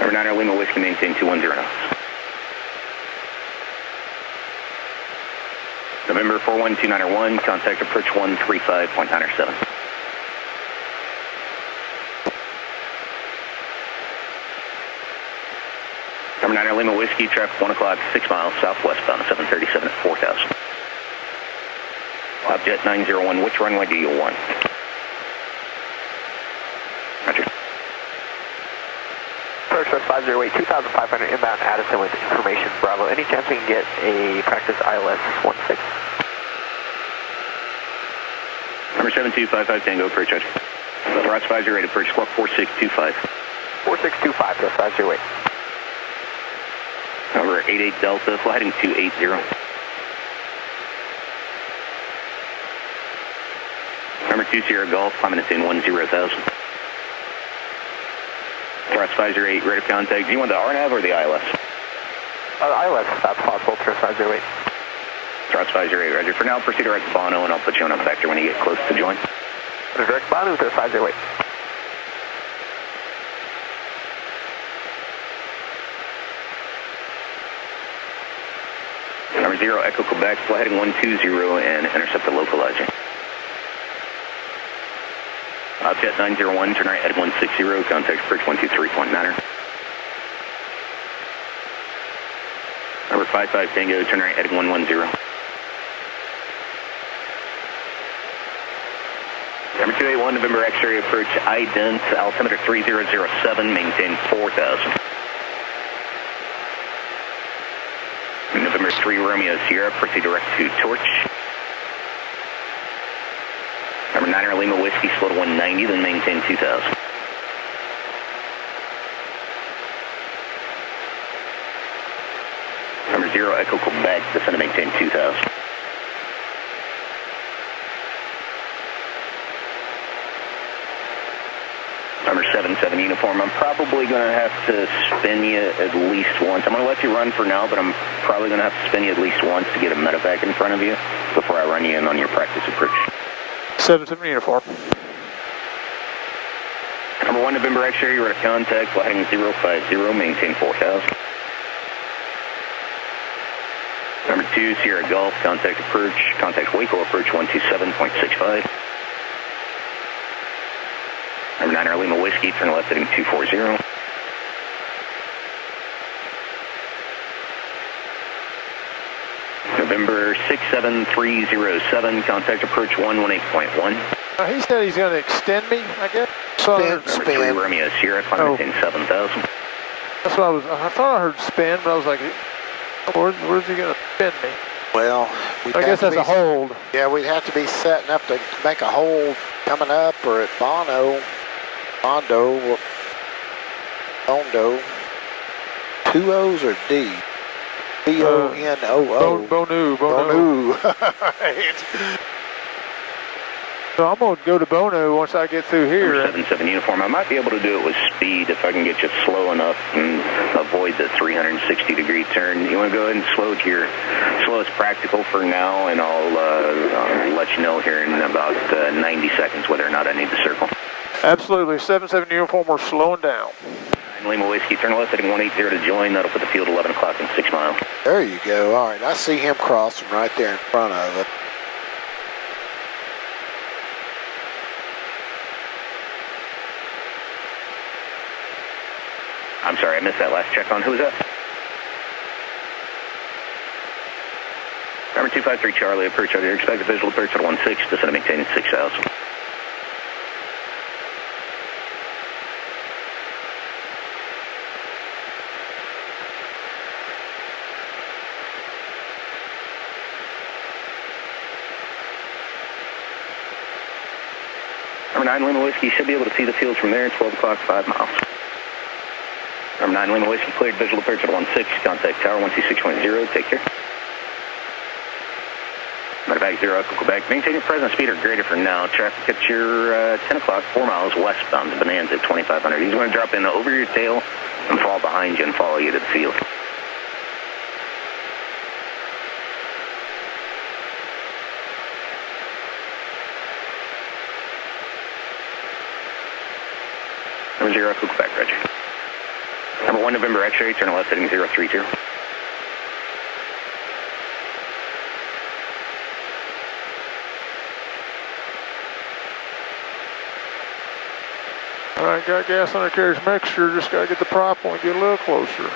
Number 9 Lima Whiskey, maintain 210 knots. November 41291, contact approach 135.97. Number 9 Lima Whiskey, traffic 1 o'clock, 6 miles southwestbound, 737 at 4,000. Jet 901, which runway do you want? Roger. Approach 508, 2,500 inbound Addison with information Bravo. Any chance we can get a practice ILS 16? Number 7255 Tango, approach Roger. Ross 508, approach squawk 4625. 4625, that's 508. Number 88 Delta, fly heading 280. Number 2 Sierra Golf, climbing to 10,000. Ross 508, rate of contact. Do you want the RNAV or the ILS? ILS, if that's possible, Ross 508. Ross 508, Roger. For now, proceed direct to Bono, and I'll put you on a vector when you get close to join. Direct Bono to 508. Number 0, Echo Quebec, fly heading 120 and intercept the localizer. Jet 901, turn right heading 160, contact approach 123.9er. Number 55 Tango, turn right heading 110. Number 281, November X-ray approach ident, altimeter 3007, maintain 4000. November 3 Romeo Sierra, proceed direct to Torch. Number 9 Lima Whiskey, slow to 190, then maintain 2000. Number 0 Echo Quebec, descend to maintain 2000. Number 77 Uniform, I'm probably going to have to spin you at least once. I'm going to let you run for now, but I'm probably going to have to spin you at least once to get a medevac in front of you before I run you in on your practice approach. 77 Uniform. Number 1 November X-ray, you're at contact, fly heading 050, maintain 4000. Number 2 Sierra Golf, contact approach, contact Waco approach 127.65. Number 9 Lima Whiskey, turn left heading 240. November 67307, contact approach 118.1. He said he's going to extend me, I guess. Number 3 Romeo Sierra, climb maintain 7000. That's what I thought I heard spin, but I was like, where's he going to spin me? Well, I guess that's a hold. Yeah, we'd have to be setting up to make a hold coming up or at Bondo, 2 O's or D? B-O-N-O-O. Bonu. Right. So I'm going to go to Bono once I get through here. Number 77 Uniform, I might be able to do it with speed if I can get you slow enough and avoid the 360-degree turn. You want to go ahead and slow to your slowest practical for now, and I'll let you know here in about 90 seconds whether or not I need to circle. Absolutely. 77 Uniform, we're slowing down. Lima Whiskey, turn left heading 180 to join. That'll put the field 11 o'clock and 6 miles. There you go. All right, I see him crossing right there in front of it. I'm sorry, I missed that last check on. Who was that? Number 253 Charlie, approach out here. Expect a visual approach at 16, descend to maintain 6000. Number 9 Lima Whiskey, should be able to see the field from there, 12 o'clock, 5 miles. Number 9 Lima Whiskey, cleared visual approach at 16, contact tower 126.0, take care. Medevac 0, Echo Quebec, maintain your present speed or greater for now. Traffic at your 10 o'clock, 4 miles westbound to Bonanza at 2500. He's going to drop in over your tail and fall behind you and follow you to the field. Number 0, Echo Quebec, roger. Number 1 November X-ray, turn left heading 030. All right, got gas undercarriage mixture. Just got to get the prop on and get a little closer.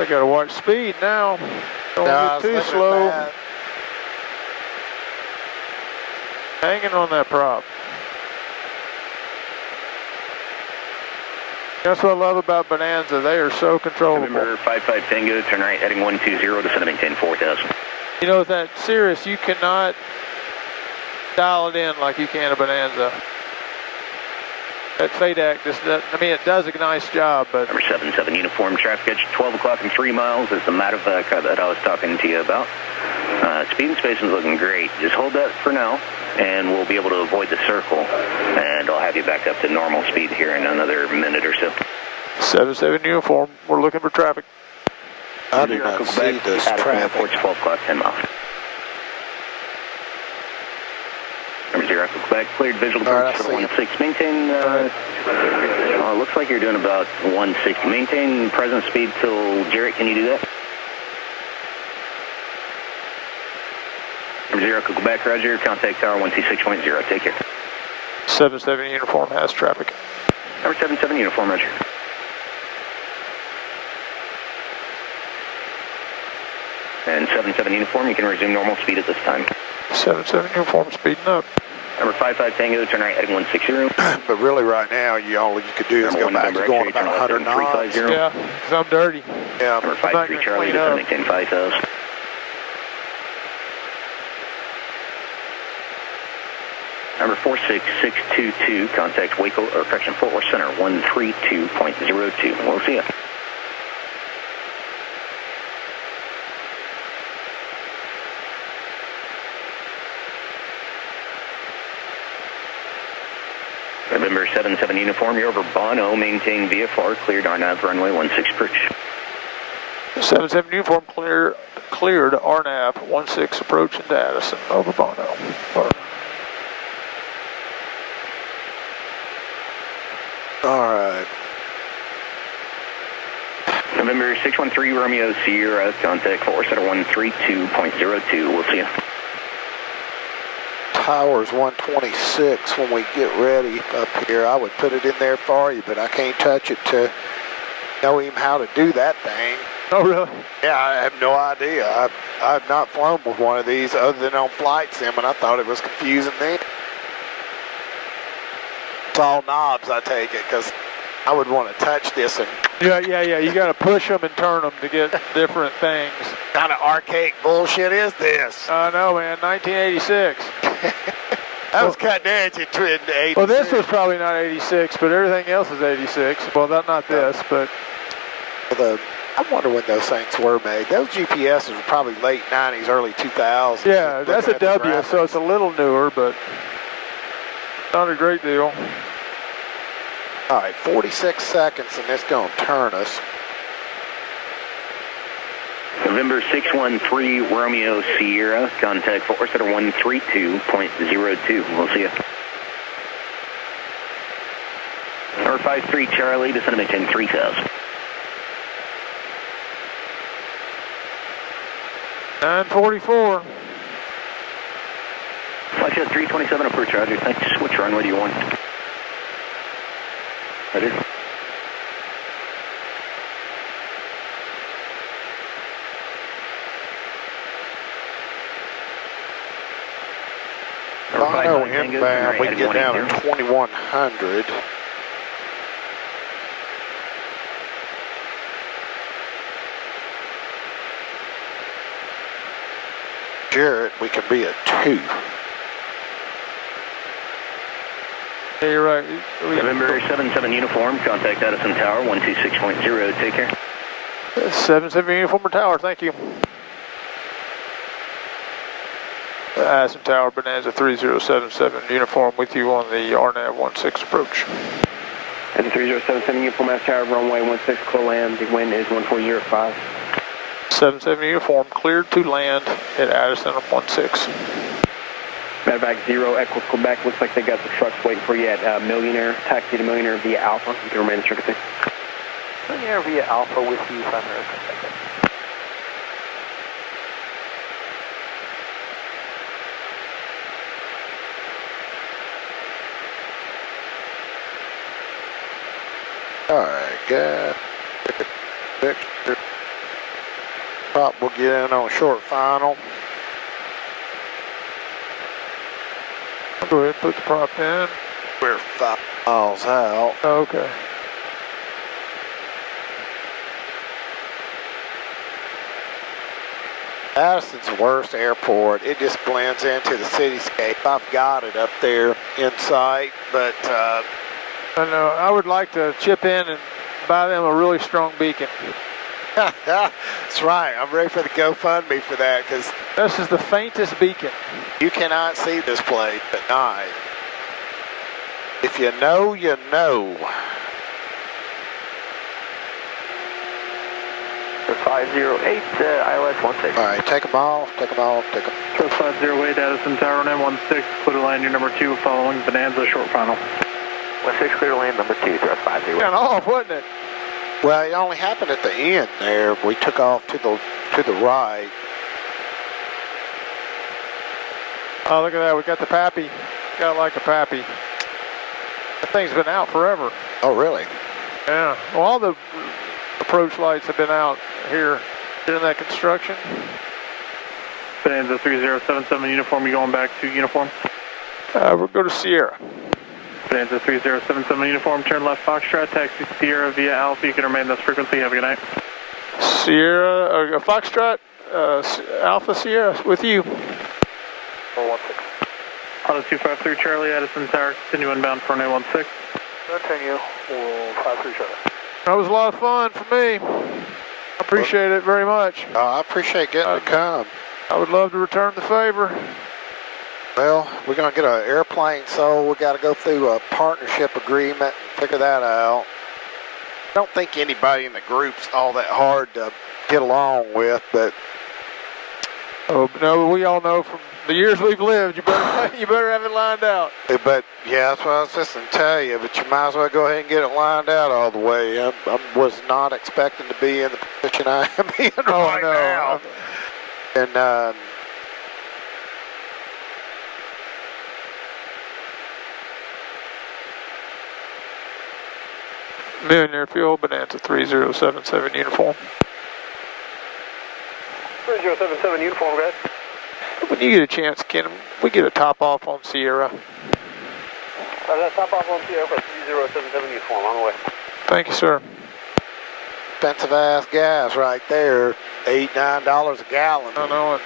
I got to watch speed now. Don't get too slow. Hanging on that prop. That's what I love about Bonanza. They are so controllable. November 55 Tango, turn right heading 120, descend to maintain 4000. You know, with that Cirrus, you cannot dial it in like you can a Bonanza. That FADAC just doesn't, I mean, it does a nice job, but... Number 77 Uniform, traffic at 12 o'clock and 3 miles is the medevac that I was talking to you about. Speed and space is looking great. Just hold that for now, and we'll be able to avoid the circle, and I'll have you back up to normal speed here in another minute or so. 77 Uniform, we're looking for traffic. I do not see this Addison traffic. Airport, 12 o'clock, 10 miles. Number 0, Quebec, cleared visual All right, approach I for see 16. Maintain, looks like you're doing about 160. Maintain present speed till Jarrett, can you do that? Number 0, Quebec, roger, contact tower 126.0, take care. 77 uniform has traffic. Number 77, uniform, roger. And 77 uniform, you can resume normal speed at this time. 77 uniform speeding up. Number 55 Tango, turn right heading 160. But really right now, all you could do is go back to going about 100 knots. Yeah, because I'm dirty. Yeah. Number I'm not 53 gonna Charlie, clean up. descending 10,500. Number 46622, contact Waco, or correction, Fort Worth Center, 132.02. We'll see you. November 77 uniform, you're over Bono, maintain VFR, cleared RNAV, runway 16 approach. 77 uniform cleared RNAV 16 approach into Addison over Bono. All right. November 613 Romeo Sierra, contact Fort Worth Center 132.02. We'll see you. Tower's 126 when we get ready up here. I would put it in there for you, but I can't touch it to know him how to do that thing. Oh, really? Yeah, I have no idea. I've not flown with one of these other than on flight sim, and I thought it was confusing then. It's all knobs, I take it, because I would want to touch this and Yeah. You got to push them and turn them to get different things. kind of archaic bullshit is this? I know, man. 1986. That was cutting edge in 86. Well, this was probably not 86, but everything else is 86. Well, not this, but I wonder when those things were made. Those GPSs were probably late 90s, early 2000s. yeah, that's a Looking at the W, so graphics. it's a little newer, but not a great deal. All right, 46 seconds, and it's going to turn us. November 613 Romeo Sierra, contact Fort Worth Center 132.02. We'll see you. Number 53 Charlie, descend to maintain 3000. 944. Flight Jet 327 approach, roger. Thanks. Which runway do you want? Roger. Bono inbound, we can get down to 2100. Jarrett, we can be at 2. Yeah, you're right. November 77 uniform, contact Addison Tower 126.0. Take care. 77 uniform tower, thank you. Addison Tower, Bonanza 3077, uniform with you on the RNAV 16 approach. At the 3077 uniform, Mass Tower, runway 16, clear land. The wind is 1405. 77 uniform, cleared to land at Addison 16. Medevac 0, Echo Quebec. Looks like they got the trucks waiting for you at Millionaire. Taxi to Millionaire via Alpha. You can remain in circuit. Millionaire via Alpha with you, Thunder. All right, good. Vector. Prop will get in on short final. I'll go ahead and put the prop in. We're 5 miles out. Oh, okay. Addison's the worst airport. It just blends into the cityscape. I've got it up there in sight, but I know. I would like to chip in and buy them a really strong beacon. that's right. I'm ready for the GoFundMe for that because This is the faintest beacon. you cannot see this place at night. If you know, you know. 508, ILS 16. All right, take them off, take them off, take them. Trust 508, Addison Tower 916, clear to land your number 2 following Bonanza short final. 16, clear to land number 2, thrust 508. Got off, wasn't it? Well, it only happened at the end there. We took off to the right. Oh, look at that. We got the Pappy. Got like a Pappy. That thing's been out forever. Oh, really? Yeah. Well, all the approach lights have been out here during that construction. Bonanza 3077 uniform, you going back to uniform? We'll go to Sierra. Bonanza 3077 uniform, turn left Foxtrot, taxi Sierra via Alpha, you can remain this frequency, have a good night. Sierra, Foxtrot, Alpha Sierra, with you. 416. Auto 253 Charlie, Addison Tower, continue inbound for 916. Continue, 53 Charlie. That was a lot of fun for me. I appreciate it very much. I appreciate getting to come. I would love to return the favor. Well, we're going to get an airplane sold. We got to go through a partnership agreement and figure that out. I don't think anybody in the group's all that hard to get along with, but Oh, no, we all know from the years we've lived, you better have it lined out. But yeah, that's what I was just going to tell you. But you might as well go ahead and get it lined out all the way. I was not expecting to be in the position I am in right now. And Millionaire Fuel, Bonanza 3077 uniform. 3077 uniform, guys. When you get a chance, can we get a top off on Sierra? Top off on Sierra for 3077 uniform, on the way. Thank you, sir. expensive ass gas right there, $8, $9 a gallon. I know it.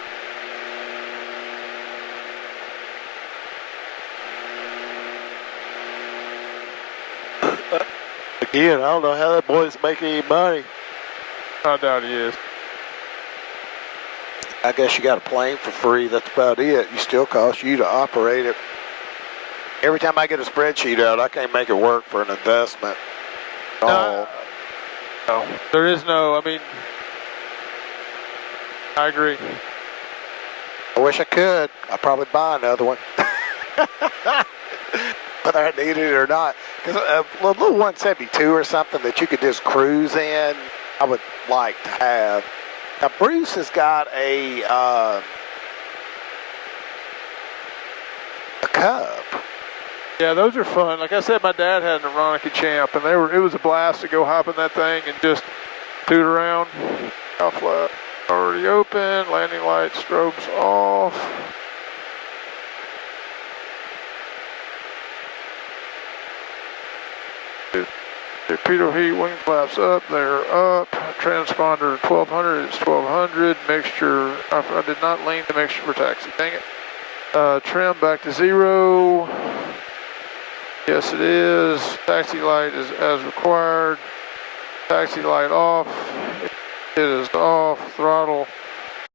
Again, I don't know how that boy's making any money. I doubt he is. I guess you got a plane for free, that's about it. You still cost you to operate it. Every time I get a spreadsheet out, I can't make it work for an investment. No, there is no, I mean, I agree. I wish I could. I'd probably buy another one. Whether I need it or not. Because a little 172 or something that you could just cruise in, I would like to have. Now, Bruce has got a Cub. Yeah, those are fun. Like I said, my dad had an Aeronica Champ, and it was a blast to go hop in that thing and just toot around. Out flat. Already open. Landing light strobes off. Torpedo heat, wing flaps up, they're up. Transponder 1200, it's 1200. Mixture, I did not lean the mixture for taxi, dang it. Trim back to 0. Yes, it is. Taxi light is as required. Taxi light off. It is off. Throttle